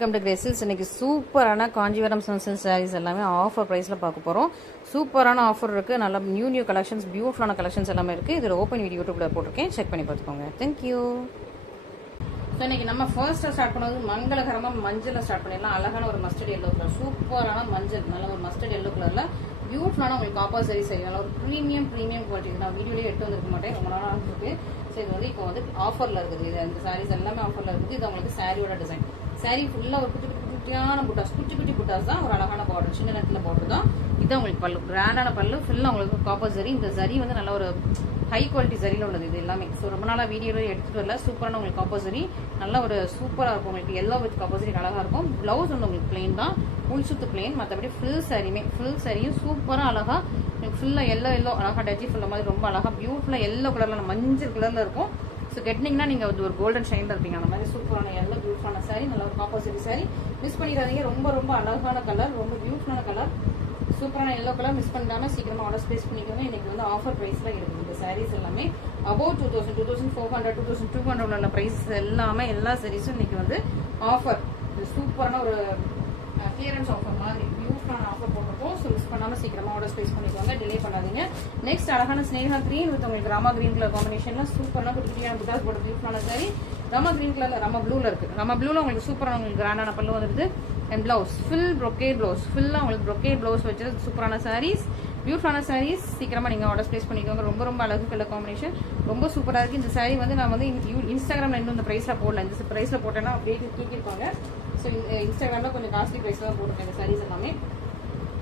Welcome to கிரேசில்ஸ். இன்னைக்கு சூப்பரான Kanchipuram silk saris எல்லாமே ஆஃபர் ப்ரைஸில் பார்க்க போகிறோம். சூப்பரான ஆஃபர் இருக்குது. நல்ல நியூ கலெக்ஷன்ஸ், பியூட்டிஃபுல்லான கலெக்ஷன்ஸ் எல்லாமே இருக்குது. இதில் ஓப்பன் வீடியோ யூடியூப்பில் போட்டிருக்கேன், செக் பண்ணி பார்த்துக்கோங்க. தேங்க்யூ. ஸோ இன்னைக்கு நம்ம ஃபர்ஸ்ட்டாக ஸ்டார்ட் பண்ணது மங்களகரமாக மஞ்சளில் ஸ்டார்ட் பண்ணிடலாம். அழகான ஒரு மஸ்டர்ட் எல்லோ கலர், சூப்பரான மஞ்சள், நல்ல ஒரு மஸ்டர்ட் எல்லோ கலரில் பியூட்டிஃபுல்லான உங்களுக்கு காப்பர் சரி சரி நல்ல ஒரு ப்ரீமியம் குவாலிட்டி. நான் வீடியோலேயே எடுத்து வந்துருக்க மாட்டேன், ரொம்ப நாளாக இருக்கு. ஸோ இது வந்து இப்போ வந்து ஆஃபரில் இருக்குது. இது இந்த சாரீஸ் எல்லாமே ஆஃபரில் இருக்குது. இது உங்களுக்கு சாரியோட டிசைன். சாரி ஃபுல்லாக ஒரு குட்டியான புட்டாஸ், குட்டி புட்டாஸ் தான். ஒரு அழகான பார்டர், சின்ன நேரத்தில் பார்டர் தான். இது உங்களுக்கு பல்லு, கிராண்டான பல்லு, ஃபுல்லாக உங்களுக்கு காப்பர் சரி. இந்த சரி வந்து நல்ல ஒரு ஹை குவாலிட்டி சரியில் உள்ளது இது எல்லாமே. ஸோ ரொம்ப நாளாக வீடியோவில் எடுத்துகிட்டு வரல. சூப்பரான உங்களுக்கு காப்பர் சரி, நல்ல ஒரு சூப்பராக இருக்கும். உங்களுக்கு எல்லோ வித் காப்பர் சரி அழகாக இருக்கும். ப்ளவுஸ் வந்து உங்களுக்கு பிளெயின் தான், ஃபுல் சுத்து பிளெயின். மற்றபடி ஃபுல் சாரியும் சூப்பராக அழகாக உங்களுக்கு ஃபுல்லாக எல்லோ அழகாக டச்சி ஃபுல்லாக மாதிரி ரொம்ப அழகாக பியூட்டிஃபுல்லாக எல்லோ கலரில் மஞ்சள் கலரில் இருக்கும். ஸோ கெட்டினீங்கன்னா நீங்கள் வந்து ஒரு கோல்டன் ஷைனில் இருப்பீங்க. அந்த மாதிரி சூப்பரான எல்லோ பியூட்டிஃபுல்லான சாரி, நல்ல ஒரு காப்பர் சரி சாரி. மிஸ் பண்ணிடாதீங்க. ரொம்ப அழகான கலர், ரொம்ப பியூட்டிஃபுல்லான கலர், சூப்பரான எல்லோ கலர். மிஸ் பண்ணாமல் சீக்கிரமாக ஆர்டர் ஸ்பேஸ் பண்ணிக்கோங்க. இன்னைக்கு வந்து ஆஃபர் ப்ரைஸில் இருக்குது. இந்த சாரீஸ் எல்லாமே அபவுட் 2000, 2400, 2200 உள்ள ப்ரைஸ் எல்லாமே. எல்லா சாரீஸும் இன்னைக்கு வந்து ஆஃபர். சூப்பரான ஒரு கிளியரன்ஸ் ஆஃபர் மாதிரி பியூட்டிஃபுல்லான ஆஃபர் போட்டிருக்கோம். ஸோ மிஸ் பண்ணாமல் சீக்கிரமாக ஆர்டர் ஸ்பேஸ் பண்ணிக்கோங்க, டிலே பண்ணாதீங்க. நெக்ஸ்ட் அழகான ஸ்னேகா கிரீன் வித் உங்களுக்கு ராமா கிரீன் கலர் காம்பினேஷன்ல சூப்பரான குட்டியான புட்டாஸ் போட்டு பியூட்டிஃபுல்லான சாரி. ராமா கிரீன் கலர், ராமா ப்ளூல இருக்கு. ராமா ப்ளூல உங்களுக்கு சூப்பரான உங்களுக்கு கிராண்டான பல்லு வந்துருது. And blouse full brocade blouse, ஃபுல்லாக உங்களுக்கு ப்ரொக்கேட் பிளவுஸ் வச்சு சூப்பரான சாரீஸ், பியூட்டிஃபுல்லான சாரீஸ். சீக்கிரமாக நீங்கள் ஆர்டர் பிளேஸ் பண்ணிக்கோங்க. ரொம்ப அழகு கலர் காம்பினேஷன், ரொம்ப சூப்பராக இருக்குது. இந்த சாரீ வந்து நான் வந்து இன்ஸ்டாகிராமில் இன்னும் இந்த ப்ரைஸில் போடல. இந்த ப்ரைஸில் போட்டேன்னா அப்படியே தூக்கியிருப்பாங்க. ஸோ இன்ஸ்டாகிராமில் கொஞ்சம் காஸ்ட்லி ப்ரைஸில் தான் போட்டிருக்கேன் இந்த சாரீஸ் எல்லாமே.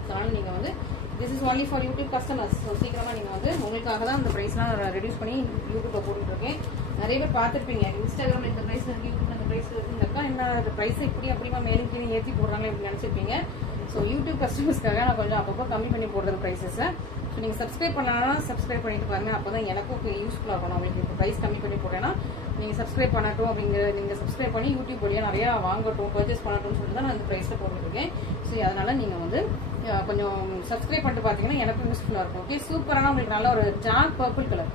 ஸோ அதனால் நீங்கள் வந்து this is only for YouTube customers. So சீக்கிரமாக நீங்கள் வந்து உங்களுக்காக தான் இந்த ப்ரைஸ்லாம் ரெடியூஸ் பண்ணி யூடியூப்பில் போட்டுருக்கேன். நிறைய பேர் பார்த்துருப்பீங்க, இன்ஸ்டாகிராமில் இந்த ப்ரைஸ் இருக்குது, யூடியூப்ல இந்த ப்ரைஸ் இருக்குங்கக்கா, என்ன இந்த ப்ரைஸ் இப்படி அப்படிமா மேலும் கீழே ஏற்றி போடுறாங்களே அப்படின்னு நினச்சிருப்பீங்க. ஸோ யூடியூப் கஸ்டமர்ஸ்க்காக நான் கொஞ்சம் அப்பப்போ கம்மி பண்ணி போடுறது ப்ரைஸஸை. ஸோ நீங்கள் சப்ஸ்கிரைப் பண்ணலாம், சப்ஸ்கிரைப் பண்ணிட்டு பாருங்க. அப்போ தான் எனக்கும் யூஸ்ஃபுல்லாக இருக்கும். உங்களுக்கு இப்போ ப்ரைஸ் கம்மி பண்ணி போட்டேன்னா நீங்கள் சப்ஸ்கிரைப் பண்ணட்டும் அப்படிங்கிற, நீங்கள் சப்ஸ்கிரைப் பண்ணி யூடியூப் வழியாக நிறையா வாங்கட்டும், பர்ச்சேஸ் பண்ணட்டும்னு சொல்லிட்டு தான் நான் இந்த ப்ரைஸில் போட்டுருக்கேன். ஸோ அதனால் நீங்கள் வந்து கொஞ்சம் சப்ஸ்கிரைப் பண்ணிட்டு பார்த்தீங்கன்னா எனக்கும் யூஸ்ஃபுல்லாக இருக்கும். ஓகே, சூப்பரான உங்களுக்கு நல்ல ஒரு டார்க் பர்பிள் கலர்,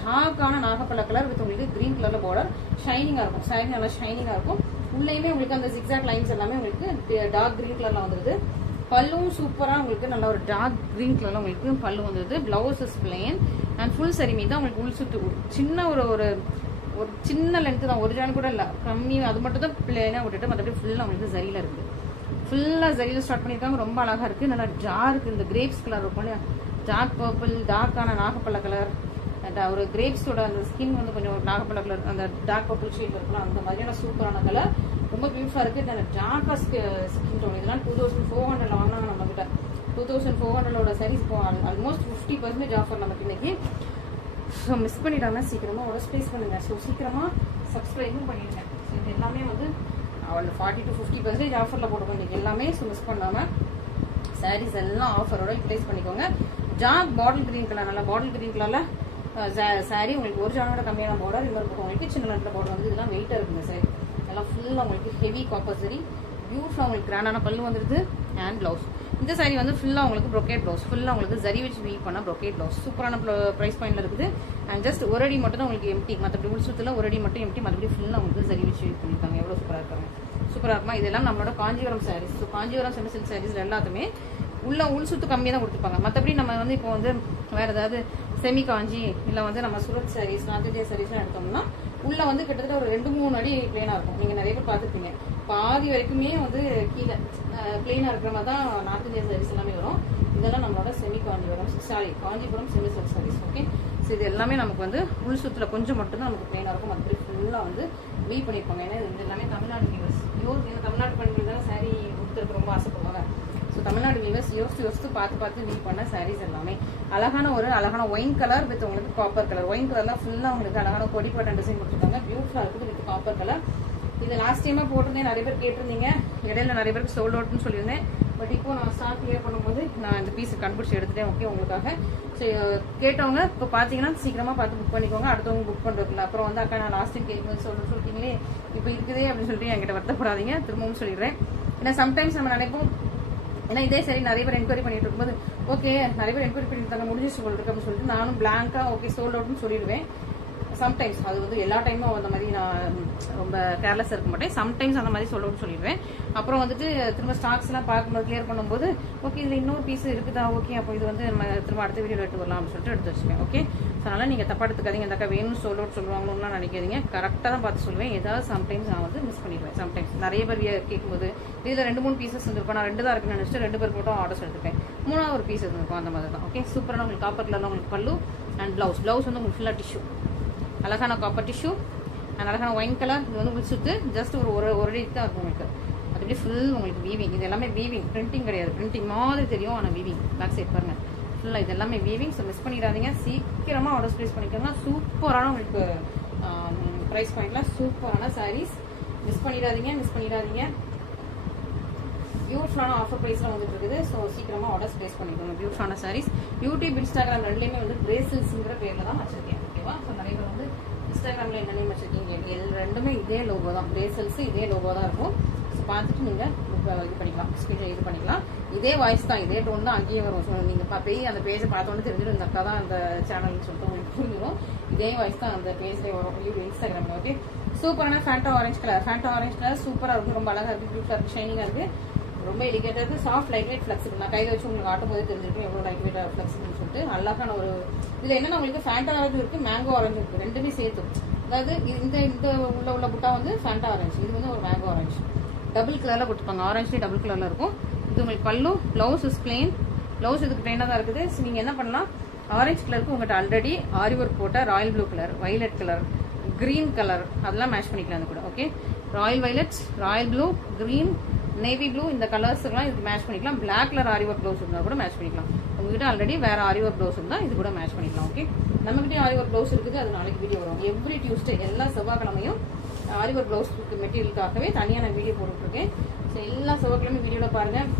டார்க்கான நாகப்பழ கலர் வித் உங்களுக்கு கிரீன் கலரில் பார்டர், ஷைனிங்காக இருக்கும். சாரி நல்லா ஷைனிங்காக இருக்கும். உள்ளேயுமே உங்களுக்கு அந்த ஜிக்ஸாக் லைன்ஸ் எல்லாமே உங்களுக்கு டார்க் கிரீன் கலரில் வந்துருது. பல்லும் சூப்பராக உங்களுக்கு நல்ல ஒரு டார்க் கிரீன் கலரில் உங்களுக்கு பல்லு வந்துருது. Blouse is plain and full சரி மீது தான் உங்களுக்கு உள் சுத்து சின்ன ஒரு சின்ன லென்த்து தான், ஒரு ஜான் கூட இல்லை, கம்மி. அது மட்டும் தான் பிளெயினாக விட்டுட்டு மற்றபடி ஃபுல்லாக உங்களுக்கு சரியில் இருக்குது. ஃபுல்லாக சரியில் ஸ்டார்ட் பண்ணியிருக்காங்க. ரொம்ப அழகாக இருக்குது. நல்லா டார்க் இந்த கிரேப்ஸ் கலர் இருக்கும் இல்லையா, டார்க் பர்பிள், டார்க்கான நாகப்பழ கலர், ஒரு கிரேப்ஸோட அந்த ஸ்கின் வந்து கொஞ்சம் நாகப்பழ கலர், அந்த டார்க் பர்பிள் ஷேட் இருக்கலாம், அந்த மாதிரியான சூப்பரான கலர். ரொம்ப பியூட்டிஃபுல்லாக இருக்குது. இந்த டார்க்காக ஸ்கின் டோன் இதெல்லாம் 2400 வாங்கினாங்க நம்ம கிட்ட. 2400 சாரீஸ் இப்போ ஆல்மோஸ்ட் 50% ஆஃபர் நமக்கு இன்னைக்கு. ஸோ மிஸ் பண்ணிடாமல் சீக்கிரமாக ஒரு ஸ்பேஸ் பண்ணுங்க. ஸோ சீக்கிரமாக சப்ஸ்கிரைபும் பண்ணிடுங்க. ஸோ இது எல்லாமே வந்து 40 to 50% ஆஃபரில் போட்டுக்கோங்க இன்னைக்கு எல்லாமே. ஸோ மிஸ் பண்ணாமல் சாரீஸ் எல்லாம் ஆஃபரோட யூட்டிலைஸ் பண்ணிக்கோங்க. டார்க் பாட்டில் கிரீன் கலர், நல்லா பாட்டில் கிரீன் கலரில் சாரீ உங்களுக்கு ஒரு ஜானோட கம்மியான பார்டர். இந்த பக்கம் உங்களுக்கு சின்ன நேரத்தில் பார்டர் வந்து இதெல்லாம் வெயிட்டாக இருக்குங்க சாரி. எல்லாம் ஃபுல்லாக உங்களுக்கு ஹெவி காப்பர் சரி, பியூட்டிஃபுல்லாக உங்களுக்கு கிராண்டான பல்லு வந்துடுது. அண்ட் பிளவுஸ் இந்த சாரி வந்து ஃபுல்லாக உங்களுக்கு ப்ரொக்கேட் ப்ளவுஸ், ஃபுல்லாக உங்களுக்கு ஜரி வச்சு வீவ் பண்ண ப்ரொக்கேட் ப்ளவுஸ் சூப்பரான ப்ரைஸ் பாயிண்ட்ல இருக்குது. அண்ட் ஜஸ்ட் ஒரு அடி மட்டும் தான் உங்களுக்கு எம்டி, மற்றபடி உள் சுற்றுல ஒரு அடி மட்டும் எம்டி, மற்றபடி ஃபுல்லாக உங்களுக்கு ஜரி வச்சு வீவ் பண்ணியிருக்காங்க. எவ்வளோ சூப்பராக இருக்காங்க, சூப்பராக இருக்குமா. இதெல்லாம் நம்மளோட Kanchipuram saris. So Kanchipuram semi silk saris எல்லாத்துமே உள் சுத்து கம்மியாக தான் கொடுத்துருப்பாங்க. மற்றபடி நம்ம வந்து இப்போ வந்து வேறு ஏதாவது செமி காஞ்சி இல்லை வந்து நம்ம சூரத் சாரீஸ், நார்த் இந்தியா சாரீஸ்லாம் எடுத்தோம்னா உள்ள வந்து கிட்டத்தட்ட ஒரு 2-3 அடி பிளேனாக இருக்கும். நீங்கள் நிறைய பேர் பார்த்துருப்பீங்க. பாதி வரைக்குமே வந்து கீழே பிளெயினாக இருக்கிற மாதிரி தான் நார்த் இந்தியா சாரீஸ் எல்லாமே வரும். இதெல்லாம் நம்மளோட semi Kanchipuram semi silk saris. Okay, so இது எல்லாமே நமக்கு வந்து உள் சுற்றுல கொஞ்சம் மட்டும்தான் நமக்கு பிளெயினாக இருக்கும். மற்றபடி ஃபுல்லாக வந்து வீவ் பண்ணியிருப்பாங்க. ஏன்னா இது எல்லாமே தமிழ்நாடு வீவர்ஸ். தமிழ்நாட்டு பெண்கள் தான் சாரீ கொடுத்துருக்கு ரொம்ப ஆசைப்படுவாங்க. ஸோ தமிழ்நாடு வீவர்ஸ் யோசித்து பார்த்து வீவ் பண்ண சாரீஸ் எல்லாமே அழகான ஒயின் கலர் வித் உங்களுக்கு காப்பர் கலர். ஒயின் கலர்லாம் ஃபுல்லாக உங்களுக்கு அழகான கொடி பட்டன் டிசைன் கொடுத்துருக்காங்க. பியூட்டிஃபுல்லாக இருக்குது வித் காப்பர் கலர். இது லாஸ்ட் டைமாக போட்டிருந்தேன், நிறைய பேர் கேட்டிருந்தீங்க. இடையில நிறைய பேருக்கு சோல்ட் அவுட்னு சொல்லியிருந்தேன். பட் இப்போ நான் ஸ்டாக் கிளியர் பண்ணும்போது நான் இந்த பீஸ் கண்டுபிடிச்சி எடுத்துட்டேன். ஓகே, உங்களுக்காக. ஸோ கேட்டவங்க இப்போ பார்த்தீங்கன்னா சீக்கிரமாக பார்த்து புக் பண்ணிக்கோங்க. அடுத்தவங்க புக் பண்ணுறதுல அப்புறம் வந்து அக்கா நான் லாஸ்ட் டைம் கேட்கும்போது சொல்லிட்டீங்களே இப்போ இருக்குதே அப்படின்னு சொல்லிட்டு என்கிட்ட வருத்தப்படாதீங்க. திரும்பவும் சொல்லிடுறேன். ஏன்னா சம்டைம்ஸ் நம்ம நினைப்போம், ஏன்னா இதே சரி நிறைய பேர் என்கொயரி பண்ணிட்டு இருக்கும்போது ஓகே நிறைய பேர் என்கொயரி பண்ணிட்டு முடிஞ்சிச்சு போல் இருக்கு அப்படின்னு சொல்லிட்டு நானும் பிளாங்கா ஓகே சோல்ட் அவுட்னு சொல்லிடுவேன். சம்டைம்ஸ் அது வந்து எல்லா டைமும் அந்த மாதிரி நான் ரொம்ப கேர்லெஸ் இருக்க மாட்டேன். சம்டைம்ஸ் அந்த மாதிரி சொல்லிடுவேன். அப்புறம் வந்துட்டு திரும்ப ஸ்டாக்ஸ்லாம் பார்க்கும்போது கிளியர் பண்ணும்போது ஓகே இதில் இன்னொரு பீஸ் இருக்குதா, ஓகே அப்போ இது வந்து நம்ம திரும்ப அடுத்த வீடியோ எடுத்து வரலாம் அப்படின்னு சொல்லிட்டு எடுத்து வச்சுக்கேன். ஓகே, ஸோ அதனால் நீங்கள் தப்பா எடுத்துக்காதீங்க. இந்த அக்கா வேணும்னு சொல்லுவாங்களோன்னு நினைக்காதீங்க. கரெக்டாக தான் பார்த்து சொல்லுவேன். ஏதாவது சம்டைம்ஸ் நான் வந்து மிஸ் பண்ணிடுவேன். சம்டைம்ஸ் நிறைய பேர் கேட்கும்போது இதில் 2-3 பீசஸ் இருந்திருக்கும். நான் 2 தான் இருக்குன்னு நினச்சிட்டு 2 பேர் மட்டும் ஆர்டர்ஸ் எடுத்துப்பேன். 3ஆவது ஒரு பீஸ் இருந்திருக்கும். அந்த மாதிரி தான். ஓகே, சூப்பரான உங்களுக்கு காப்பர் கலரில் உங்களுக்கு பல்லு அண்ட் ப்ளவுஸ் வந்து உங்களுக்கு ஃபுல்லாக டிஷ்யூ, அழகான காப்பர் டிஷ்யூ அண்ட் அழகான ஒயின் கலர். இது வந்து உங்களுக்கு சுற்று ஜஸ்ட் ஒரு ரேட் தான் இருக்கும் உங்களுக்கு. அதுபடி ஃபுல் உங்களுக்கு வீவிங். இது எல்லாமே வீவிங், பிரிண்டிங் கிடையாது. பிரிண்டிங் மாதிரி தெரியும், ஆனால் வீவிங். பேக் சைட் பாருங்க ஃபுல்லாக இது எல்லாமே வீவிங். ஸோ மிஸ் பண்ணிடாதீங்க. சீக்கிரமாக ஆர்டர்ஸ் ப்ளேஸ் பண்ணிக்கோங்க. சூப்பரான உங்களுக்கு ப்ரைஸ் பாயிண்ட்லாம் சூப்பரான சாரீஸ். மிஸ் பண்ணிடாதீங்க. பியூட்டிஃபுல்லான ஆஃபர் ப்ரைஸ்லாம் வந்துட்டு இருக்குது. ஸோ சீக்கிரமாக ஆர்டர்ஸ் ப்ளேஸ் பண்ணிக்கோங்க. பியூட்டிஃபுல்லான சாரீஸ். யூடியூப், இன்ஸ்டாகிராம் ரெண்டுலேயுமே வந்து பிரேசில்ஸுங்கிற பேரில் தான் வச்சிருக்கேன். ஓகேவா? ஸோ நிறைய பேர் வந்து இன்ஸ்டாகிராமில் என்ன நேம் வச்சிருக்கீங்க, ரெண்டுமே இதே லோகோ தான். பிரேசல்ஸ் இதே லோகோ தான் இருக்கும். ஸோ பார்த்துட்டு நீங்கள் இது பண்ணிக்கலாம், ஸ்க்ரீன் இது பண்ணிக்கலாம். இதே வாய்ஸ் தான், இதே டோன் தான் அங்கேயே வரும். ஸோ நீங்கள் போய் அந்த பேஜை பார்த்தோன்னு தெரிஞ்சிடும் இந்த அக்கா தான் அந்த சேனல்னு சொல்லிட்டு உங்களுக்கு புரிஞ்சிடும். இதே வாய்ஸ் தான் அந்த பேஜ்லேயே வரும் இன்ஸ்டாகிராமில். ஓகே, சூப்பரான ஃபேண்டா ஆரஞ்சு கலர் சூப்பராக இருக்கும். ரொம்ப அழகாக இருக்குது, பியூட்டிஃபுல்லாக இருக்குது, ஷைனிங்காக இருக்குது. ரொம்ப எலிகேட்டாக இருக்குது. Soft light weight flexible. நான் கையில் வச்சு உங்களுக்கு ஆட்டும் போது தெரிஞ்சிருக்கும் எவ்வளோ லைட் வெயிட் ஃப்ளெக்சிபிள்னு சொல்லிட்டு. அழகான ஒரு இதில் என்னென்னா உங்களுக்கு ஃபேண்டா ஆரஞ்சு இருக்குது, மேங்கோ ஆரஞ்சு இருக்குது, ரெண்டுமே சேர்த்து. அதாவது இந்த உள்ள புட்டா வந்து ஃபேண்டா ஆரஞ்சு, இது வந்து ஒரு மேங்கோ ஆரஞ்சு. டபுள் கலரில் கொடுத்துருப்பாங்க. ஆரஞ்சுலேயே டபுள் கலரில் இருக்கும். இது உங்களுக்கு பல்லு. Blouse is plain. ப்ளவுஸ் இதுக்கு பிளெயினாக தான் இருக்குது. ஸோ நீங்கள் என்ன பண்ணலாம், ஆரஞ்சு கலருக்கு உங்கள்கிட்ட ஆல்ரெடி ஆரி ஒர்க் போட்ட Royal blue colour, violet colour, green colour அதெல்லாம் மேட்ச் பண்ணிக்கலாம். அது கூட okay, Royal violet, Royal blue, green, navy blue இந்த கலர்ஸ்லாம் இதுக்கு மேட்ச் பண்ணிக்கலாம். பிளாக் கலர் ஆரி ஒர்க் ப்ளவுஸ் இருந்தால் கூட மேட்ச் பண்ணிக்கலாம். உங்ககிட்ட ஆல்ரெடி வேற ஆரி ஒர்க் ப்ளவுஸ் இருந்தால் இது கூட மேட்ச் பண்ணிக்கலாம். ஓகே, நம்மகிட்டே ஆரி ஒர்க் ப்ளவுஸ் இருக்குது. அது நாளைக்கு வீடியோ வரும். எவ்ரி டியூஸ்டே எல்லா செவ்வாய்க்கிழமையும் ஆரி ஒர்க் ப்ளவுஸ் மெட்டீரியலுக்காகவே தனியாக நான் வீடியோ போட்டுருக்கேன். ஸோ எல்லா செவ்வாய்க்கிழமையும் வீடியோவில் பாருங்கள்.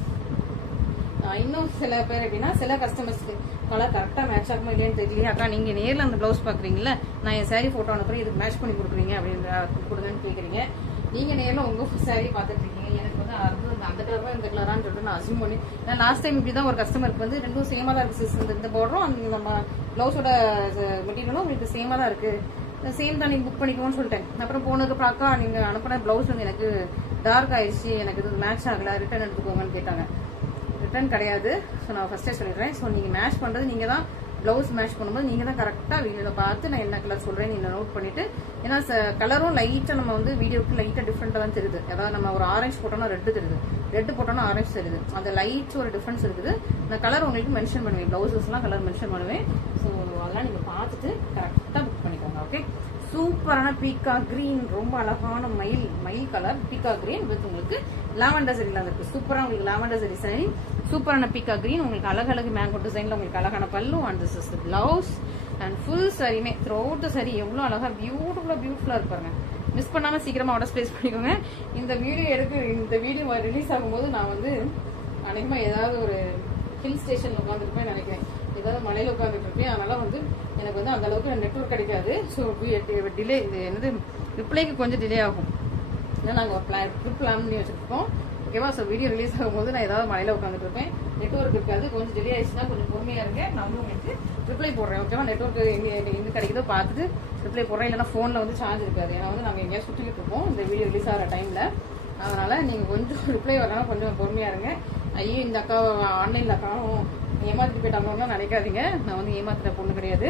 இன்னும் சில பேர் எப்படின்னா சில கஸ்டமர்ஸ்க்கு கலர் கரெக்டாக மேட்ச் ஆகுமா இல்லையான்னு தெரியல. அக்கா நீங்கள் நேரில் அந்த ப்ளவுஸ் பார்க்குறீங்களா, நான் என் சாரீ ஃபோட்டோ அனுப்புறேன், இதுக்கு மேட்ச் பண்ணி கொடுக்குறீங்க அப்படின்னு கொடுங்கன்னு கேட்குறீங்க. நீங்கள் நேரில் உங்கள் சாரீ பார்த்துட்டு இருக்கீங்க. எனக்கு வந்து அந்த கலர் தான் இந்த கலரான்னு சொல்லிட்டு நான் அசியூம் பண்ணி, நான் லாஸ்ட் டைம் இப்படி தான் ஒரு கஸ்டமருக்கு வந்து ரெண்டும் சேமாக தான் இருக்குது சிஸ், இந்த பார்டரும் அந்த நம்ம ப்ளவுஸோட மெட்டீரியலும் உங்களுக்கு சேமாக தான் இருக்குது, சேம் தான் நீங்கள் புக் பண்ணிக்கோன்னு சொல்லிட்டேன். அப்புறம் போனதுக்கப்புறம் அக்கா நீங்கள் அனுப்பின ப்ளவுஸ் வந்து எனக்கு டார்க் ஆயிடுச்சு, எனக்கு இது மேட்ச் ஆகலை, ரிட்டர்ன் எடுத்துக்கோங்கன்னு கேட்டாங்க. ரிட்டர்ன் கிடையாது. ஸோ நான் ஃபஸ்ட்டே சொல்லிடுறேன். ஸோ நீங்கள் மேட்ச் பண்ணுறது நீங்கள் தான். ப்ளவுஸ் மேட்ச் பண்ணும்போது நீங்கள் தான் கரெக்டாக வீடியோவில் பார்த்து நான் என்ன கலர் சொல்கிறேன் நீங்கள் நோட் பண்ணிவிட்டு, ஏன்னா கலரும் லைட்டாக நம்ம வந்து வீடியோக்கு லைட்டாக டிஃப்ரெண்ட்டாக தான் தெரியுது. அதாவது நம்ம ஒரு ஆரஞ்சு போட்டோம்னா ரெட்டு தெரியுது, ரெட்டு போட்டோம்னா ஆரஞ்சு தெரியுது. அந்த லைட்ஸ் ஒரு டிஃப்ரென்ஸ் இருக்குது. நான் கலர் உங்களுக்கு மென்ஷன் பண்ணுவேன், ப்ளவுசஸ்லாம் கலர் மென்ஷன் பண்ணுவேன். ஸோ அதெல்லாம் நீங்கள் பார்த்துட்டு கரெக்டாக புக் பண்ணிக்கோங்க. ஓகே, சூப்பரான பீக்கா கிரீன், ரொம்ப அழகான மயில் கலர் பீக்கா கிரீன் வித் உங்களுக்கு லாவெண்டர் சரியில் இருக்கு. சூப்பராக உங்களுக்கு லாவெண்டர் சரி சாரி, சூப்பரான பீக்கா கிரீன். உங்களுக்கு அழகழகு மேங்கோ டிசைன்ல உங்களுக்கு அழகான பல்லு and this is the blouse and full சாரியுமே த்ரூ அவுட் த சாரி எவ்வளோ அழகா பியூட்டிஃபுல்லா இருப்பாங்க. மிஸ் பண்ணாம சீக்கிரமா ஆர்டர் பிளேஸ் பண்ணிக்கோங்க. இந்த வீடியோ ரிலீஸ் ஆகும்போது நான் வந்து அநேகமா ஏதாவது ஒரு ஹில் ஸ்டேஷன்ல உட்காந்துருப்பேன் நினைக்கிறேன், ஏதாவது மலையில உட்காந்துட்டு இருப்பேன். அதனால வந்து எனக்கு வந்து அந்த அளவுக்கு நெட்வொர்க் கிடைக்காது. ஸோ டிலே என்னது ரிப்ளைக்கு கொஞ்சம் டிலே ஆகும். ஏன்னா நாங்கள் ஒரு ட்ரிப் பிளான் பண்ணி வச்சுருக்கோம். ஓகேவா? ஸோ வீடியோ ரிலீஸ் ஆகும்போது நான் ஏதாவது மலையில் உட்காந்துட்டு இருப்பேன், நெட்வொர்க் இருக்காது. கொஞ்சம் டிலே ஆயிடுச்சுன்னா கொஞ்சம் பொறுமையாக இருங்க, நான் உங்களுக்கு ரிப்ளை போடுறேன். ஓகேவா? நெட்வொர்க் எங்கே கிடைக்குதோ பார்த்துட்டு ரிப்ளை போடுறேன். இல்லைன்னா ஃபோனில் வந்து சார்ஜ் இருக்காது. ஏன்னா வந்து நாங்கள் எங்கேயாவது சுற்றிக்கிட்டு இருப்போம் இந்த வீடியோ ரிலீஸ் ஆகிற டைமில். அதனால நீங்கள் கொஞ்சம் ரிப்ளை வரலாம், கொஞ்சம் பொறுமையாக இருங்க. ஐயோ இந்த அக்கா ஆன்லைனில் அக்காவும் ஏமாத்திட்டு போயிட்டாங்கன்னு நினைக்காதீங்க. நான் வந்து ஏமாத்துற பொண்ணு கிடையாது.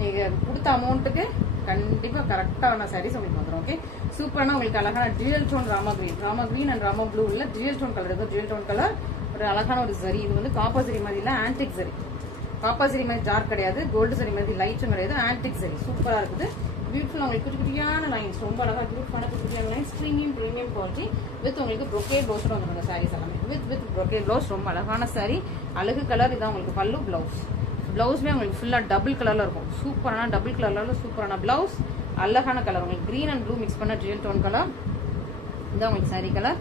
நீங்கள் கொடுத்த அமௌண்ட்டுக்கு கண்டிப்பாக கரெக்டாக நான் சாரீஸ் உங்களுக்கு வந்துடும். ஓகே, சூப்பரான உங்களுக்கு அழகான dual tone rama green and rama blue இல்லை டியூயல் டோன் கலர் இருக்கும். டியூயல் டோன் கலர் ஒரு அழகான ஒரு சரி. இது வந்து காப்பர் சரி மாதிரி இல்லை, ஆன்டிக் சரி. காப்பர் சரி மாதிரி டார்க் கிடையாது, கோல்டு சரி மாதிரி லைட்டும் கிடையாது, ஆன்டிக் சரி. சூப்பராக இருக்குது. பியூட்டிஃபுல் உங்களுக்கு குட்டியான லைன்ஸ், ரொம்ப அழகாக பியூட்டிஃபுல்லான குட்டியான லைன்ஸ், ப்ரீமியம் குவாலிட்டி வித் உங்களுக்கு ப்ரொக்கேட் ப்ளவுஸோட வந்துருங்க சாரீஸ் எல்லாமே. வித் ப்ரொக்கேட் ப்ளவுஸ், ரொம்ப அழகான சாரி, அழகு கலர். இதான் உங்களுக்கு பல்லு. ப்ளவுஸ்மே உங்களுக்கு ஃபுல்லாக டபுள் கலரில் இருக்கும். சூப்பரான டபுள் கலரில் சூப்பரான ப்ளவுஸ், அழகான கலர். உங்களுக்கு க்ரீன் அண்ட் ப்ளூ மிக்ஸ் பண்ண ஜுவல் டோன் கலர். இதான் உங்களுக்கு சாரீ கலர்.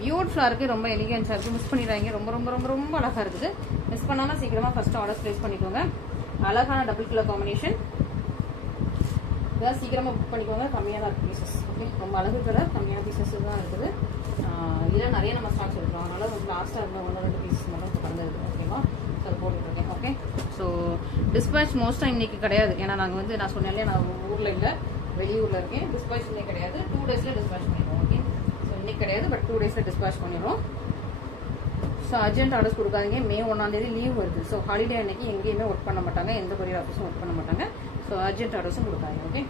பியூட்டிஃபுல்லாக இருக்குது, ரொம்ப எலிகன்ஸாக இருக்குது. மிஸ் பண்ணிடுறாங்க, ரொம்ப ரொம்ப ரொம்ப ரொம்ப அழகாக இருக்குது. மிஸ் பண்ணாமல் சீக்கிரமாக ஃபஸ்ட்டு ஆர்டர் ப்ளேஸ் பண்ணிக்கோங்க. அழகான டபுள் கலர் காம்பினேஷன். இதான் சீக்கிரமாக புக் பண்ணிக்கோங்க. கம்மியாக தான் இருக்குது பீசஸ். ஓகே, ரொம்ப அழகு கலர், கம்மியான பீசஸ் தான் இருக்குது. இதெல்லாம் நிறைய நம்ம ஸ்டாக்ஸ் எடுக்கிறோம். அதனால லாஸ்ட்டாக இருந்த 1-2 பீசஸ் மட்டும் இப்போ வந்துருக்கு. ஓகேவா? ஸோ அது போட்டுருக்கேன். ஓகே, ஸோ டிஸ்பேச் மோஸ்ட்டாக இன்னைக்கு கிடையாது. ஏன்னா நாங்கள் வந்து நான் சொன்னேன் இல்லையா, நான் ஊரில் இல்லை, வெளியூரில் இருக்கேன். டிஸ்பேச் இன்னைக்கு கிடையாது, 2 daysல டிஸ்பேச் பண்ணிடுவோம். ஓகே, ஸோ இன்னைக்கு கிடையாது, பட் 2 daysல டிஸ்பேச் பண்ணிடுவோம். ஸோ அர்ஜென்ட் ஆர்டர்ஸ் கொடுக்காதீங்க. May 1 லீவ் வருது. ஸோ ஹாலிடே அன்னைக்கு எங்கேயுமே ஒர்க் பண்ண மாட்டாங்க, எந்த கொரியர் ஆஃபீஸும் ஒர்க் பண்ண மாட்டாங்க. ஸோ அர்ஜென்ட் ஆர்டர்ஸும் கொடுக்காதீங்க. Okay,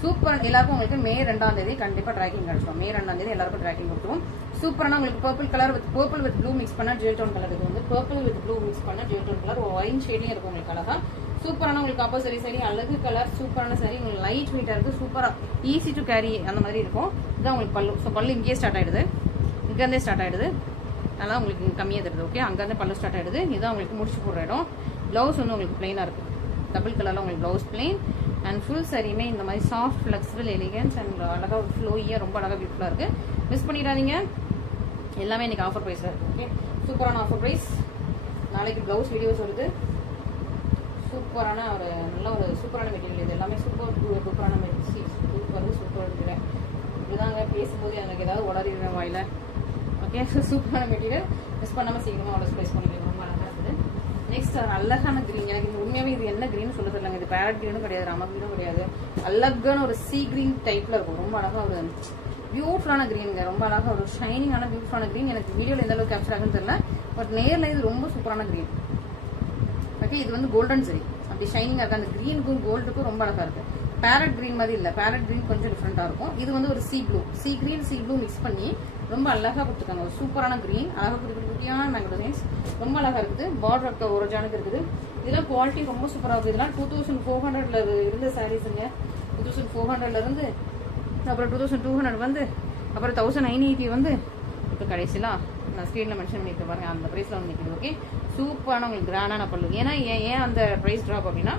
super. எல்லாருக்கும் உங்களுக்கு May 2 கண்டிப்பாக ட்ராக்கிங் கிடைச்சிடும். May 2 எல்லாருக்கும் ட்ராக்கிங் கொடுத்துருவோம். சூப்பரான உங்களுக்கு purple colour with purple with blue mix பண்ண ஜெல் டோன் கலர். இது வந்து பர்பிள் வித் ப்ளூ மிக்ஸ் பண்ண ஜெல் டோன் கலர், ஒயின் ஷேட்லயும் இருக்கும் உங்களுக்கு அழகா. சூப்பரான உங்களுக்கு அப்போ சரி அழகு கலர், சூப்பரான சாரி. உங்களுக்கு லைட் வெயிட்டா இருக்கு, சூப்பரா ஈஸி டு கேரி அந்த மாதிரி இருக்கும். இதுதான் உங்களுக்கு பல்லு. ஸோ பல்லு இங்கேயே ஸ்டார்ட் ஆயிடுது, இங்கேருந்தே ஸ்டார்ட் ஆயிடுது. நல்லா உங்களுக்கு கம்மியாக தருது. ஓகே, அங்கேருந்து பல்லு ஸ்டார்ட் ஆயிடுது. இதுதான் உங்களுக்கு முடிச்சு போடுற இடம். பிளவுஸ் வந்து உங்களுக்கு பிளைனா இருக்கு, டபுள் கலர்ல உங்களுக்கு பிளவுஸ் பிளைன் அண்ட் ஃபுல் சாரியுமே இந்த மாதிரி சாஃப்ட் ஃபிளெக்சிபிள் எலிகன்ஸ் அண்ட் அழகா ஃப்ளோயியா ரொம்ப அழகா பியூட்டிஃபுல்லா இருக்கு. மிஸ் பண்ணிடாதீங்க. எல்லாமே இன்னைக்கு ஆஃபர் பிரைஸ்ல இருக்கு. ஓகே, சூப்பரான ஆஃபர் பிரைஸ். நாளைக்கு பிளவுஸ் வீடியோஸ் வருது. சூப்பரான ஒரு நல்ல ஒரு சூப்பரான மெட்டீரியல். இது எல்லாமே சூப்பரான மெட்டீரியல். சூப்பர் இப்படிதாங்க பேசும்போது எனக்கு ஏதாவது உடறிடுற வாயில. ஓகே, சூப்பரான மெட்டீரியல். மிஸ் பண்ணாம சீக்கிரமா ஆர்டர் பிளேஸ் பண்ணிக்கலாம். ரொம்ப அழகா இருக்குது. நெக்ஸ்ட் அழகான கிரீன். எனக்கு இந்த உண்மையாவே இது என்ன கிரீன் சொல்ல தெரியலங்க. இது பேரட் கிரீனும் கிடையாது, ராம கிரீனும் கிடையாது. அழகான ஒரு சீ கிரீன் டைப்ல இருக்கும். ரொம்ப அழகா ஒரு பியூட்டிஃபுல்லான கிரீனுங்க. ரொம்ப அழகா ஒரு ஷைனிங்கான பியூட்டிஃபுல்லான கிரீன். எனக்கு வீடியோல எந்த அளவுக்கு கேப்சர் ஆகுன்னு தெரியல, பட் நேர்ல இது ரொம்ப சூப்பரான கிரீன். ஓகே, இது வந்து கோல்டன் சரி, அப்படி ஷைனிங்கா இருக்கு. அந்த கிரீனுக்கும் கோல்டுக்கும் ரொம்ப அழகா இருக்கு. பேரட் கிரீன் மாதிரி இல்ல, பேரட் கிரீன் கொஞ்சம் டிஃப்ரெண்டா இருக்கும். இது வந்து ஒரு sea blue, sea green sea blue mix பண்ணி ரொம்ப அழகா கொடுத்துருக்காங்க. ஒரு சூப்பரான கிரீன், அழகா குட்டியான மேங்கோ டிசைன்ஸ், ரொம்ப அழகா இருக்குது. பார்டர் ஒரு ஜானுக்கு இருக்குது. இதெல்லாம் குவாலிட்டி ரொம்ப சூப்பரா இருக்குது. இதெல்லாம் 2400 இருந்த சாரீஸுங்க. 2400 இருந்து அப்புறம் 2200 வந்து அப்புறம் 1980 வந்து இப்போ கடைசியில நான் ஸ்க்ரீன்ல மென்ஷன் பண்ணிட்டு பாருங்க, அந்த பிரைஸ்ல வந்து நிற்குது. ஓகே, சூப்பரான உங்களுக்கு கிராண்டான பல்லு. ஏன்னா ஏன் அந்த பிரைஸ் ட்ராப் அப்படின்னா,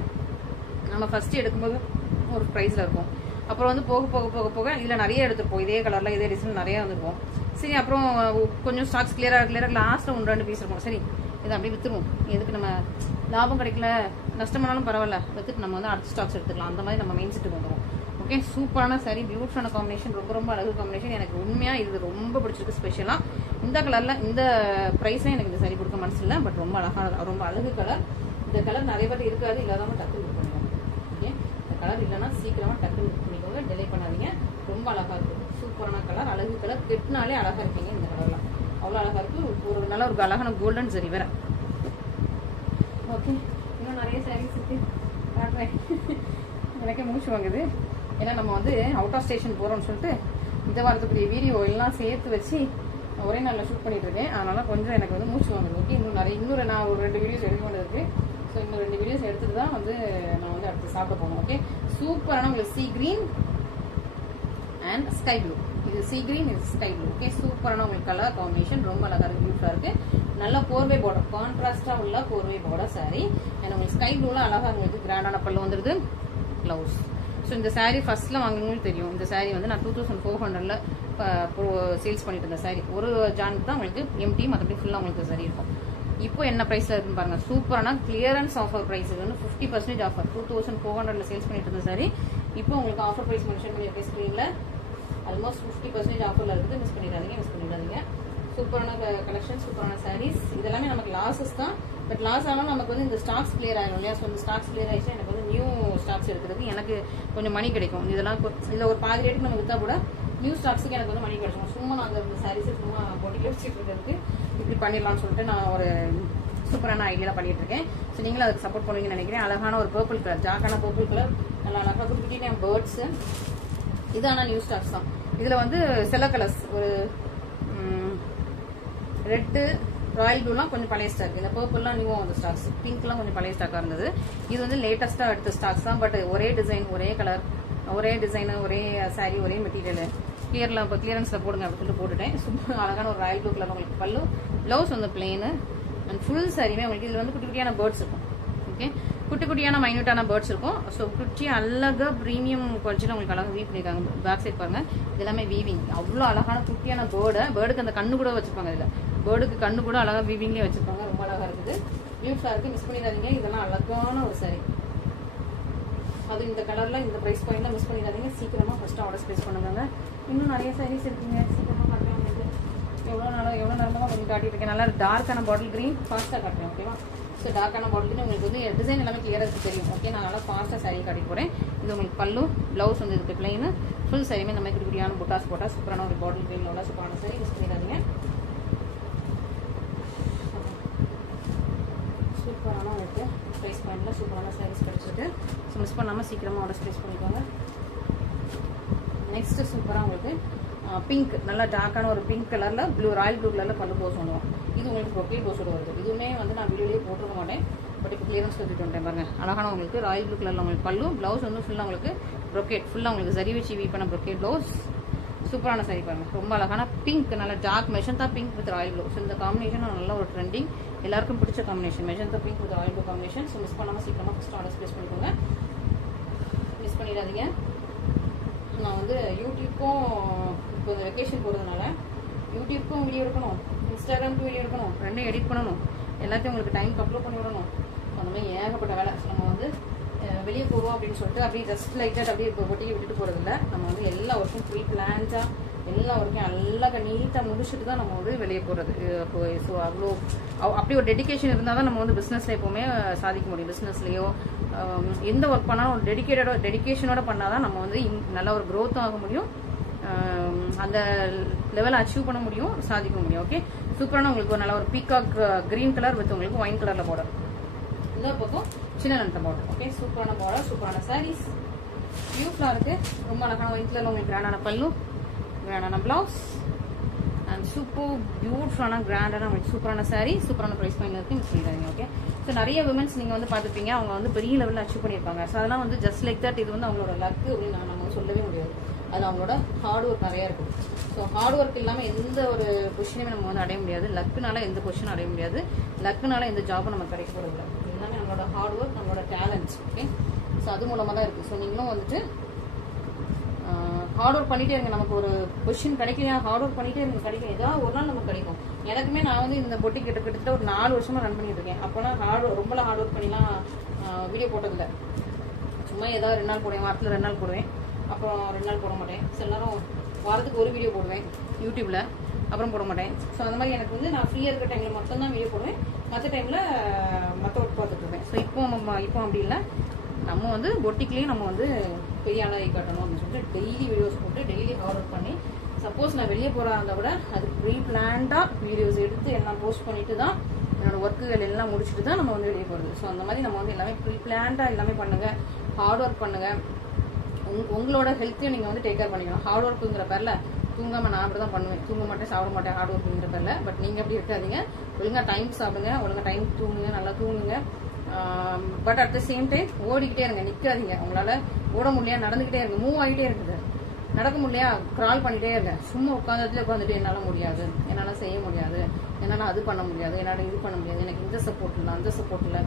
நம்ம ஃபர்ஸ்ட் எடுக்கும்போது ஒரு பிரைஸ்ல இருக்கும். அப்புறம் வந்து போக போக போக போக இதுல நிறைய எடுத்துருப்போம், இதே கலர்ல இதே டிசைன் நிறைய வந்துருப்போம். சரி, அப்புறம் கொஞ்சம் ஸ்டாக்ஸ் கிளியரா லாஸ்ட்ல 1-2 பீஸ் இருக்கும். சரி, இதை அப்படியே வித்துருவோம். எதுக்கு நம்ம லாபம் கிடைக்கல நஷ்டமானாலும் பரவாயில்ல, வித்துட்டு நம்ம வந்து அடுத்த ஸ்டாக்ஸ் எடுத்துக்கலாம். அந்த மாதிரி நம்ம மெயின் செட்டுக்கு வந்துடும். ஓகே, சூப்பரான சாரி, பியூட்டிஃபுல்லான காம்பினேஷன், ரொம்ப ரொம்ப அழகு காம்பினேஷன். எனக்கு உண்மையா இது ரொம்ப பிடிச்சிருக்கு. ஸ்பெஷலா இந்த கலர்ல இந்த பிரைஸ்ல எனக்கு இந்த சாரி கொடுக்க மனசு இல்லை, பட் ரொம்ப அழகான ரொம்ப அழகு கலர். இந்த கலர் நிறைய பேர் இருக்காது, இல்லாதவங்க டக்கு புக் பண்ணிக்கோங்க. ஓகே, இந்த கலர் இல்லைன்னா சீக்கிரமா டக்கு புக் பண்ணிக்கோங்க, டிலே பண்ணாதீங்க. ரொம்ப அழகா இருக்கு, சூப்பரான கலர், அழகு கலர். கெட்டினாலே அழகா இருக்கீங்க. இந்த கலர்ல அவ்வளோ அழகா இருக்கு. ஒரு நல்ல ஒரு அழகான கோல்டன் சரி வேற. ஓகே, இன்னும் நிறைய சாரீஸ் இருக்கு, காட்டுறேன். எனக்கே மூச்சு வாங்குது. ஏன்னா நம்ம வந்து அவுட் ஆஃப் ஸ்டேஷன் போறோம்னு சொல்லிட்டு இந்த வாரத்துக்குரிய வீடியோ எல்லாம் சேர்த்து வச்சு ஒரே நாளில் ஷூட் பண்ணிட்டு இருக்கேன். அதனால கொஞ்சம் எனக்கு வந்து மூச்சு வாங்குது. ஓகே, இன்னொரு நான் ஒரு 2 வீடியோஸ் எடுக்க வேண்டியது இருக்கு. ஸோ இன்னும் 2 வீடியோஸ் எடுத்துட்டு தான் வந்து நான் வந்து அடுத்து சாப்பிட போகணும். ஓகே, சூப்பரான உங்களுக்கு sea green and sky blue. இது சீ கிரீன், இது ஸ்கை ப்ளூ. ஓகே, சூப்பரான உங்களுக்கு கலர் காம்பினேஷன், ரொம்ப அழகா இருக்கு, பியூட்டிஃபுல்லா இருக்கு. நல்ல போர்வை பார்டர், கான்ட்ராஸ்டா உள்ள போர்வை பார்டர் சாரி. அண்ட் உங்களுக்கு ஸ்கை ப்ளூல அழகா உங்களுக்கு கிராண்டான பல்லு வந்துருது, பிளவுஸ். ஸோ இந்த சாரீ ஃபர்ஸ்ட்ல வாங்கணும்னு தெரியும். இந்த சாரீ வந்து நான் 2400 சேல்ஸ் பண்ணிட்டு இருந்த சாரீ. ஒரு ஜானுக்கு தான் உங்களுக்கு எம்டி, மற்றபடி ஃபுல்லாக உங்களுக்கு சாரீ இருக்கும். இப்போ என்ன பிரைஸ்ல இருக்குன்னு பாருங்க. சூப்பரான கிளியரன்ஸ் ஆஃபர் பிரைஸ். இது வந்து 50% ஆஃபர். 2400 சேல்ஸ் பண்ணிட்டு இருந்த சாரீ இப்போ உங்களுக்கு ஆஃபர் பிரைஸ் மென்ஷன் பண்ணியிருக்கேன் ஸ்க்ரீன்ல. ஆல்மோஸ்ட் 50% ஆஃபர்ல இருக்குது. மிஸ் பண்ணிடாதீங்க. சூப்பரான கலெக்ஷன், சூப்பரான சாரீஸ். இதெல்லாமே நமக்கு லாஸஸ் தான், பட் லாஸ் ஆனாலும் நமக்கு வந்து இந்த ஸ்டாக்ஸ் கிளியர் ஆகிடும் இல்லையா. ஸோ இந்த ஸ்டாக்ஸ் கிளியர் ஆயிடுச்சு, எனக்கு வந்து நியூ ஸ்டாக்ஸ் எடுக்கிறது எனக்கு கொஞ்சம் மணி கிடைக்கும். இதெல்லாம் இதில் ஒரு பாதி ரேட்டுக்கு நம்ம விற்றா கூட நியூ ஸ்டாக்ஸுக்கு எனக்கு வந்து மணி கிடைக்கும். சும்மா நான் அந்த சாரீஸை சும்மா போட்டியில் வச்சுட்டு இருக்கிறதுக்கு இப்படி பண்ணிடலாம்னு சொல்லிட்டு நான் ஒரு சூப்பரான ஐடியா பண்ணிட்டு இருக்கேன். ஸோ நீங்களும் அதுக்கு சப்போர்ட் பண்ணுவீங்கன்னு நினைக்கிறேன். அழகான ஒரு பர்பிள் கலர், ஜாக்கான பர்பிள் கலர், நல்லா அழகாக கொடுத்துக்கிட்டேன் பேர்ட்ஸ். இது ஆனால் நியூ ஸ்டாக்ஸ் தான். இதில் வந்து சில கலர்ஸ் ஒரு ரெட்டு, ராயல் ப்ளூலாம் கொஞ்சம் பழைய ஸ்டாக். இந்த பர்பிள்லாம் நியூவா வந்த ஸ்டாக்ஸ். பிங்க்லாம் கொஞ்சம் பழைய ஸ்டாக்கா இருந்தது. இது வந்து லேட்டஸ்டா எடுத்த ஸ்டாக்ஸ் தான். பட் ஒரே டிசைன், ஒரே கலர், ஒரே டிசைன், ஒரே சாரி, ஒரே மெட்டீரியல். கிளியரன்ஸ்ல போடுங்க அப்படின்னு சொல்லிட்டு போட்டுட்டேன். சூப்பர் அழகான ஒரு ராயல் ப்ளூ கலர் உங்களுக்கு பல்லு, பிளவுஸ் வந்து பிளெயின் அண்ட் ஃபுல் சாரியுமே உங்களுக்கு இதுல வந்து குட்டி குட்டியான பேர்ட்ஸ் இருக்கும். ஓகே, குட்டி குட்டியான மைன்யூட்டான பேர்ட்ஸ் இருக்கும். ஸோ குட்டி அழகா ப்ரீமியம் குவாலிட்டியில் உங்களுக்கு அழகாக வீவ் பண்ணிருக்காங்க. பேக் சைட் பாருங்க, இது எல்லாமே வீவிங். அவ்வளோ அழகான குட்டியான பேர்டுக்கு அந்த கண்ணு கூட வச்சிருப்பாங்க. இதுல பேர்டுக்கு கண்ணு கூட அழகா வீவிங்லேயே வச்சிருப்பாங்க. ரொம்ப அழகா இருக்குது, பியூட்டிஃபுல்லா இருக்கு. மிஸ் பண்ணிடாதீங்க. இதெல்லாம் அழகான ஒரு சாரி. அது இந்த கலர்ல இந்த பிரைஸ் பாயிண்ட்ல மிஸ் பண்ணிடாதீங்க. சீக்கிரமா ஃபர்ஸ்ட் ஆர்டர் பிளேஸ் பண்ணுங்க. இன்னும் நிறைய சாரீஸ் இருக்குங்க. சீக்கிரமா காட்டுறேன். எவ்வளோ நேரமா கொஞ்சம் காட்டிட்டு இருக்கேன். நல்லா டார்க்கான பாட்டில் கிரீன் ஃபாஸ்ட்டாக காட்டுறேன். ஓகேவா, ஸோ டார்க்கான பாட்டில் உங்களுக்கு வந்து டிசைன் எல்லாமே கிளியராக தெரியும். ஓகே, நான் நல்லா ஃபாஸ்ட்டாக சாரீ காட்டிட்டு போகிறேன். இது உங்களுக்கு பல்லு, ப்ளவுஸ் வந்து இதுக்கு பிளைன், ஃபுல் சாரியுமே இந்த மாதிரி குட்டியான புட்டாஸ் போட்டால் சூப்பரான ஒரு பாட்டில் கிரீனில் உள்ள சூப்பரான சாரி. மிஸ் பண்ணிடாதீங்க. சூப்பரான உங்களுக்கு ப்ரைஸ் பாயிண்டில் சூப்பரான சாரீஸ் கிடச்சிருக்கு. ஸோ மிஸ் பண்ணாமல் சீக்கிரமாக ஆர்டர் ப்ளேஸ் பண்ணிக்கோங்க. நெக்ஸ்ட் சூப்பராக உங்களுக்கு பிங்க், நல்லா டார்க்கான ஒரு பிங்க் கலரில் ராயல் ப்ளூ கலரில் பல்லு ப்ளவுஸ் பண்ணுவோம். இது உங்களுக்கு ப்ரொக்கேட் ப்ளவுஸோட வருது. இதுவுமே வந்து நான் வீடியோலேயே போட்டுருக்க மாட்டேன், பட் இப்போ கிளியரன்ஸ் எடுத்துட்டு வந்துட்டேன் பாருங்க. அழகான உங்களுக்கு ராயல் ப்ளூ கலரில் உங்களுக்கு பல்லு, ப்ளவுஸ் வந்து ஃபுல்லாக உங்களுக்கு ப்ரொக்கேட், ஃபுல்லாக உங்களுக்கு சரி வச்சு வீ பண்ண ப்ரொக்கேட் ப்ளவுஸ். சூப்பரான சாரி பாருங்க, ரொம்ப அழகான பிங்க், நல்ல dark magenta pink with royal blue. So இந்த காம்பினேஷன் நல்ல ஒரு ட்ரெண்டிங், எல்லாருக்கும் பிடிச்ச combination, magenta pink with royal blue combination. So miss பண்ணாமல் சீக்கிரமாக ஃபஸ்ட் ஆர்டர் ப்ளேஸ் பண்ணிக்கோங்க, மிஸ் பண்ணிடாதீங்க. நான் வந்து யூடியூப்க்கும் இப்போ இந்த வெக்கேஷன் போகிறதுனால யூடியூப்க்கும் வீடியோ எடுக்கணும், இன்ஸ்டாகிராமுக்கும் வீடியோ எடுக்கணும், ரெண்டும் எடிட் பண்ணணும், எல்லாத்தையும் உங்களுக்கு டைம் அப்லோட் பண்ணி விடணும். அந்த மாதிரி ஏகப்பட்ட வேலை. நம்ம வந்து வெளியே போகிறோம் அப்படின்னு சொல்லிட்டு அப்படியே ஜஸ்ட் லைட்டாக அப்படியே இப்போ ஒட்டியை விட்டுட்டு போகிறதில்ல. நம்ம வந்து எல்லா ஒர்க்கும் ப்ரீ பிளான்ஸாக எல்லா ஒர்க்கையும் நல்லா நீட்டாக முடிச்சுட்டு தான் நம்ம வந்து வெளியே போகிறது. ஸோ அவ்வளோ அப்படி ஒரு டெடிக்கேஷன் இருந்தால் தான் நம்ம வந்து பிஸ்னஸில் எப்போவுமே சாதிக்க முடியும். பிஸ்னஸ்லேயோ எந்த ஒர்க் பண்ணாலும் ஒரு டெடிக்கேஷனோட பண்ணால் தான் நம்ம வந்து நல்ல ஒரு க்ரோத்தும் ஆக முடியும், அந்த லெவலை அச்சீவ் பண்ண முடியும், சாதிக்க முடியும். ஓகே, சூப்பரான உங்களுக்கு ஒரு நல்ல ஒரு பீகாக் கிரீன் கலர் வித் உங்களுக்கு ஒயின் கலரில் பார்டர். இந்த பக்கம் சின்ன லென்த் பார்டர். ஓகே, சூப்பரான பார்டர், சூப்பரான சாரீஸ், பியூட்டிஃபுல்லாக இருக்கு. ரொம்ப அழகான ஒயிட் கலரில் உங்களுக்கு கிராண்டான பல்லு, கிராண்டான பிளவுஸ் அண்ட் சூப்பர் பியூட்டிஃபுல்லான கிராண்டான உங்களுக்கு சூப்பரான சாரீ, சூப்பரான ப்ரைஸ் பாயிண்ட் இருக்கு. மிஸ் பண்ணிடாதீங்க. ஓகே, ஸோ நிறைய விமன்ஸ் நீங்கள் வந்து பார்த்துப்பீங்க, அவங்க வந்து பெரிய லெவலில் அச்சீவ் பண்ணியிருப்பாங்க. ஸோ அதெல்லாம் வந்து ஜஸ்ட் லைக் தட், இது வந்து அவங்களோட லக்கு அப்படின்னு நம்ம சொல்லவே முடியாது. அது அவங்களோட ஹார்ட் ஒர்க் நிறையா இருக்கும். ஸோ ஹார்ட் ஒர்க் இல்லாமல் எந்த ஒரு பொசிஷனையுமே நம்ம வந்து அடைய முடியாது. லக்குனால எந்த பொசிஷனும் அடைய முடியாது, லக்குனால எந்த ஜாபும் நமக்கு கிடைக்க போகிறது. எல்லாமே நம்மளோட ஹார்ட் ஒர்க், நம்மளோட டேலண்ட்ஸ். ஓகே, ஸோ அது மூலமாக தான் இருக்குது. ஸோ நீங்களும் வந்துட்டு ஹார்ட் ஒர்க் பண்ணிட்டே இருங்க. நமக்கு ஒரு பொசிஷன் கிடைக்கலையா, ஹார்ட் ஒர்க் பண்ணிட்டே இருங்க, கிடைக்கும், ஏதாவது ஒரு நாள் நமக்கு கிடைக்கும். எனக்குமே நான் வந்து இந்த பொட்டி கிட்டத்தட்ட ஒரு 4 வருஷமா ரன் பண்ணிட்டு இருக்கேன். அப்போலாம் ரொம்பலாம் ஹார்ட் ஒர்க் பண்ணிலாம் வீடியோ போட்டதில்லை. சும்மா ஏதாவது 2 நாள் போடுவேன், வாரத்தில் 2 நாள் போடுவேன், அப்புறம் 2 நாள் போட மாட்டேன். சில நேரம் வாரத்துக்கு ஒரு வீடியோ போடுவேன் யூடியூப்ல, அப்புறம் போட மாட்டேன். ஸோ அந்த மாதிரி எனக்கு வந்து நான் ஃப்ரீயாக இருக்கிற டைமில் மட்டும்தான் வீடியோ போடுவேன், மற்ற டைமில் மற்ற ஒர்க் பார்த்துட்டு இருப்பேன். ஸோ இப்போ அப்படி இல்லை, நம்ம வந்து பொட்டிக்லேயும் நம்ம வந்து பெரிய ஆளாகி காட்டணும் அப்படின்னு சொல்லிட்டு டெய்லி வீடியோஸ் போட்டு டெய்லி ஹார்ட் ஒர்க் பண்ணி, சப்போஸ் நான் வெளியே போகிறா இருந்தால் கூட அது ப்ரீ பிளான்டாக வீடியோஸ் எடுத்து எல்லாம் போஸ்ட் பண்ணிட்டு தான் என்னோட ஒர்க்குகள் எல்லாம் முடிச்சுட்டு தான் நம்ம வந்து வெளியே போகிறது. ஸோ அந்த மாதிரி நம்ம வந்து எல்லாமே ப்ரீ பிளான்டாக எல்லாமே பண்ணுங்கள், ஹார்ட் ஒர்க் பண்ணுங்கள். உங்களோட ஹெல்த்தையும் நீங்கள் வந்து டேக் கேர் பண்ணிக்கணும். ஹார்ட் ஒர்க்குங்கிற பேரில் தூங்காமல் நான் அப்படி தான் பண்ணுவேன், தூங்க மாட்டேன், சாப்பிட மாட்டேன் ஹார்ட் ஒர்க்குங்கிற பேரில். பட் நீங்கள் அப்படி இருக்காதீங்க, ஒழுங்காக டைம் சாப்பிடுங்க, ஒழுங்காக டைம் தூங்குங்க, நல்லா தூங்குங்க. But at the same time ஓடிக்கிட்டே இருங்க, நிற்காதீங்க. உங்களால் ஓட முடியலையா நடந்துக்கிட்டே இருங்க, மூவ் ஆகிட்டே இருக்குது. நடக்க முடியலையா கிரால் பண்ணிகிட்டே இருங்க. சும்மா உட்காந்துட்டு என்னால் முடியாது, என்னால் செய்ய முடியாது, என்னால் அது பண்ண முடியாது, என்னால் இது பண்ண முடியாது, எனக்கு இந்த சப்போர்ட் இல்லை, அந்த சப்போர்ட் இல்லை,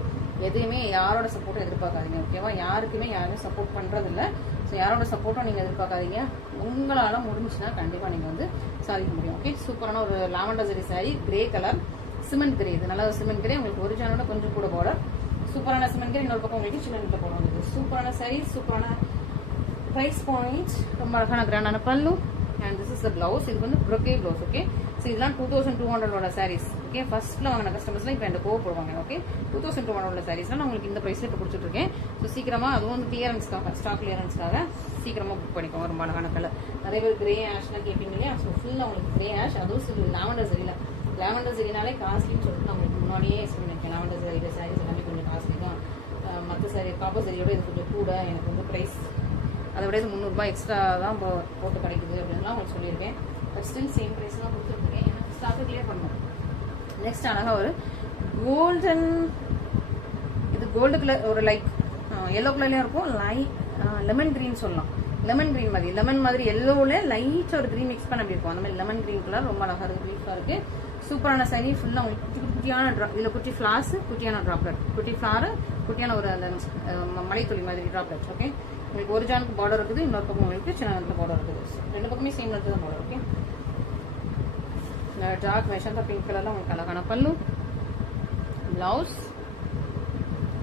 எதையுமே யாரோட சப்போர்ட்டும் எதிர்பார்க்காதீங்க. ஓகேவா, யாருக்குமே யாரும் சப்போர்ட் பண்ணுறதில்ல. ஸோ யாரோட சப்போர்ட்டும் நீங்கள் எதிர்பார்க்காதீங்க. உங்களால் முடிஞ்சுன்னா கண்டிப்பாக நீங்கள் வந்து சாதிக்க முடியும். ஓகே, சூப்பரான ஒரு lavender zari sorry, grey colour, cement grey. இது நல்ல ஒரு சிமெண்ட் கிரே, உங்களுக்கு ஒரிஜினலோட கொஞ்சம் கூட பார்டர். சூப்பரான சிமெண்ட் கிரே, இன்னொரு பக்கம் உங்களுக்கு சின்ன நெட்டில் போடுவாங்க. சூப்பரான சாரி, சூப்பரான ப்ரைஸ் பாயிண்ட், ரொம்ப அழகான கிராண்டான பல்லு. And this is the blouse. இது வந்து ப்ரொக்கே பிளவுஸ். ஓகே, ஸோ இதெல்லாம் 2200 சாரீஸ். ஓகே, ஃபர்ஸ்ட்ல வாங்கின கஸ்டமர்ஸ்லாம் இப்போ என்கிட்ட கோவப்படுவாங்க. ஓகே, 2200 சாரீஸ்லாம் நான் உங்களுக்கு இந்த ப்ரைஸ்ல இப்போ கொடுத்துட்ருக்கேன். ஸோ சீக்கிரமாக அதுவும் வந்து கிளியரன்ஸ்க்காக, ஸ்டாக் கிளியரன்ஸ்க்காக சீக்கிரமாக புக் பண்ணிக்கோங்க. ரொம்ப அழகான கலர். நிறைய பேர் கிரே ஆஷ்லாம் கேட்பீங்க இல்லையா? ஸோ ஃபுல்லாக உங்களுக்கு கிரே ஆஷ், அதுவும் லாவெண்டர் சரியில். லாவெண்டர் சரினாலே காஸ்ட்லின்னு சொல்லிட்டு நான் உங்களுக்கு முன்னாடியே சொல்லியிருக்கேன். லாவெண்டர் சரியில் சாரீஸ் எல்லாமே கொஞ்சம் காஸ்ட்லி தான். மற்ற சாரி காப்பர் சரியோட இது கொஞ்சம் கூட, எனக்கு வந்து ப்ரைஸ் அதை விட இது 300 ரூபாய் எக்ஸ்ட்ரா தான் போட்டு கிடைக்குது அப்படின்லாம் உங்களுக்கு சொல்லியிருக்கேன். பட் ஸ்டில் சேம் ப்ரைஸ் தான் கொடுத்துருக்கேன், எனக்கு ஸ்டாக்கு கிளியர் பண்ணணும். நெக்ஸ்ட் அழகாக ஒரு கோல்டன், இது கோல்டு கலர், ஒரு லைட் எல்லோ கலர்லேயும் இருக்கும், லெமன் கிரீன் சொல்லலாம். லெமன் கிரீன் மாதிரி, லெமன் மாதிரி எல்லோவில் லைட்டாக ஒரு கிரீன் மிக்ஸ் பண்ண அப்படி இருக்கும். அந்த மாதிரி லெமன் கிரீன் கலர் ரொம்ப அழகாக இருக்குது, ப்ரீஃபாக இருக்குது. சூப்பரான சாரி, ஃபுல்லாக உங்களுக்கு குட்டியான இதில் குட்டி ஃப்ளார்ஸ், குட்டியான ட்ராப்லெட், குட்டி ஃப்ளாரு, குட்டியான ஒரு அந்த மலைத்துளி மாதிரி ட்ராப்லெட். ஓகே, உங்களுக்கு ஒரு ஜானுக்கு பார்டர் இருக்குது, இன்னொரு பக்கம் உங்களுக்கு சின்ன நேரத்தில் பார்டர் இருக்குது. 2 பக்கமே சேம் நேரத்தில் தான் border. Okay, dark magenta pink கலரில் உங்களுக்கு அழகான பல்லு, பிளவுஸ்,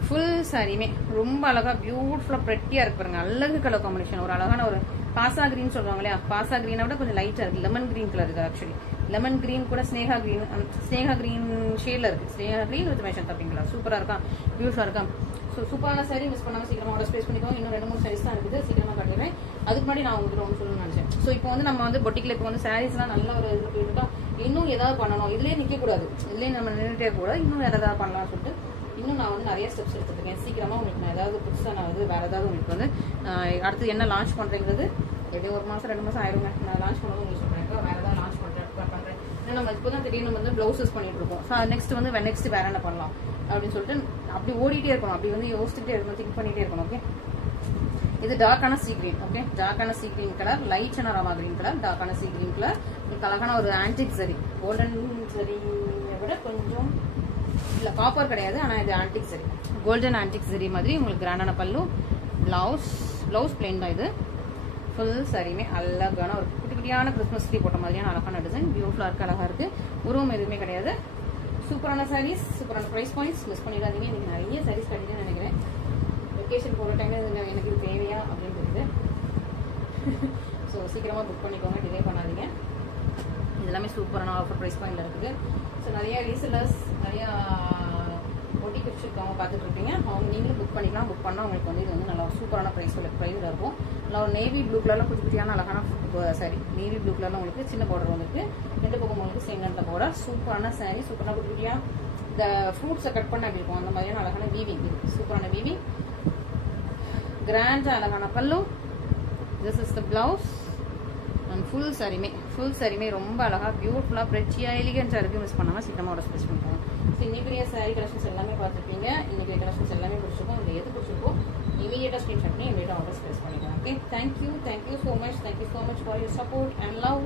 ஃபுல் சாரியுமே ரொம்ப அழகாக பியூட்டிஃபுல்லாக ப்ரெட்டியாக இருக்கு பாருங்க. அழகு கலர் காம்பினேஷன், ஒரு அழகான ஒரு பாசா கிரீன் சொல்லுவாங்க இல்லையா? பாசா கிரீனை விட கொஞ்சம் லைட்டாக இருக்குது, லெமன் கிரீன் கலர் இது. ஆக்சுவலி லெமன் கிரீன் கூட ஸ்னேகா கிரீன் ஷேட்ல இருக்கு. ஸ்னேகா கிரீன் வித் மெஷன் தப்பிங்களா, சூப்பரா இருக்கா, பியூட்டிஃபுல்லா இருக்கா. ஸோ சூப்பரான சாரி மிஸ் பண்ணாம சீக்கிரமா ஆர்டர் பிளேஸ் பண்ணிக்கோங்க. இன்னும் 2-3 சாரீஸ் தான் இருக்குது, சீக்கிரமா காட்டிடுறேன். அதுக்கு முன்னாடி நான் உங்களுக்கு ஒன்று சொல்லணும்னு நினைச்சேன். ஸோ இப்போ வந்து நம்ம வந்து பொட்டிக்கில் இப்போ வந்து சாரீஸ்லாம் நல்ல ஒரு இதில் போயிருக்கோம். இன்னும் ஏதாவது பண்ணணும், இதுலேயே நிற்கக்கூடாது, இதுலேயே நம்ம நின்றுட்டே கூட இன்னும் வேறு ஏதாவது பண்ணலாம்னு சொல்லிட்டு இன்னும் நான் வந்து நிறைய ஸ்டெப்ஸ் எடுத்துருக்கேன். சீக்கிரமா உங்களுக்கு நான் ஏதாவது புதுசாக நான் வந்து வேறு ஏதாவது உங்களுக்கு வந்து அடுத்து என்ன லான்ச் பண்ணுறேங்கிறது எப்படியும் 1 மாதம் 2 மாதம் ஆயிருங்க. நான் லான்ச் பண்ணுறது உங்களுக்கு சொல்கிறேன். வேறு ஏதாவது லான்ச் பண்ணுறேன். நம்ம இப்போ தான் திடீர்னு வந்து ப்ளவுசஸ் பண்ணிட்டு இருக்கோம். ஸோ நெக்ஸ்ட் வந்து நெக்ஸ்ட் வேற என்ன பண்ணலாம் அப்படின்னு சொல்லிட்டு அப்படி ஓடிட்டே இருக்கணும், அப்படி வந்து யோசிச்சுட்டே இருக்கணும், திங்க் பண்ணிட்டே இருக்கணும். ஓகே, இது டார்க்கான சீ கிரீன். ஓகே, டார்க்கான சீ கிரீன் கலர், லைட்டான ராமா கிரீன் கலர், டார்க்கான சீ கிரீன் கலர். உங்களுக்கு அழகான ஒரு ஆன்டிக் சரி, கோல்டன் சரியை விட கொஞ்சம் இல்லை காப்பர் கிடையாது, ஆனால் இது ஆன்டிக் சரி, கோல்டன் ஆன்டிக் சரி மாதிரி உங்களுக்கு கிராண்டான பல்லு. ப்ளவுஸ் பிளெயின் தான். இது ஃபுல் சாரியுமே அழகான ஒரு குட்டி குட்டியான கிறிஸ்மஸ் ட்ரீ போட்ட மாதிரியான அழகான டிசைன், பியூட்டிஃபுல்லாக இருக்குது, அழகாக இருக்குது, உருவம் எதுவுமே கிடையாது. சூப்பரான சாரீஸ், சூப்பரான ப்ரைஸ் பாயிண்ட்ஸ், மிஸ் பண்ணிடாதீங்க. இன்னைக்கு நிறைய சாரீஸ் கிடைக்குன்னு நினைக்கிறேன். வெக்கேஷன் போகிற டைமில் எனக்கு இது தேவையா அப்படின்னு தெரியுது. ஸோ சீக்கிரமாக புக் பண்ணிக்கோங்க, டிலே பண்ணாதீங்க. இதெல்லாமே சூப்பரான ஆஃபர் ப்ரைஸ் பாயிண்டில் இருக்குது. ஸோ நிறைய ரீசெல்லர்ஸ், நிறையா ஒட்டி பிடிச்சிருக்கவங்க பார்த்துட்டு இருப்பீங்க. அவங்க நீங்களும் புக் பண்ணிக்கலாம். புக் பண்ணால் உங்களுக்கு வந்து இது வந்து நல்லா சூப்பரான ப்ரைஸில் இருக்கும். நல்லா ஒரு நேவி ப்ளூ கலரில் குட்டி குட்டியான அழகான சாரி, நேவி ப்ளூ கலரில் உங்களுக்கு சின்ன பார்டர் வந்துருக்கு, 2 பக்கம் உங்களுக்கு சேம் லென்த்ல பார்டர். சூப்பரான சாரி, சூப்பரான குட்டி குட்டியாக இந்த ஃப்ரூட்ஸை கட் பண்ண அப்படி இருக்கும், அந்த மாதிரியான அழகான வீவிங், சூப்பரான வீவிங், கிராண்ட் அழகான பல்லு. This is the blouse and full சாரியுமே ரொம்ப அழகாக பியூட்டிஃபுல்லாக பிரெச்சியாக எலிகன்ஸாக இருக்குது. மிஸ் பண்ணாமல் சீக்கிரமாக ஆர்டர் பிளேஸ் பண்ணிக்கோங்க. ஸோ இன்னைக்கு சாரி கலெக்ஷன்ஸ் எல்லாமே பார்த்துருப்பீங்க. இன்னைக்கு கலெக்ஷன்ஸ் எல்லாமே பிடிச்சிருக்கும். இதில் எது பிடிச்சிருக்கோ இமீடியட்டாக ஸ்க்ரீன்ஷாட் பண்ணி இமீடியட்டாக ஆர்டர் பிளேஸ் பண்ணிக்கலாம். Okay, thank you so much for your support and love.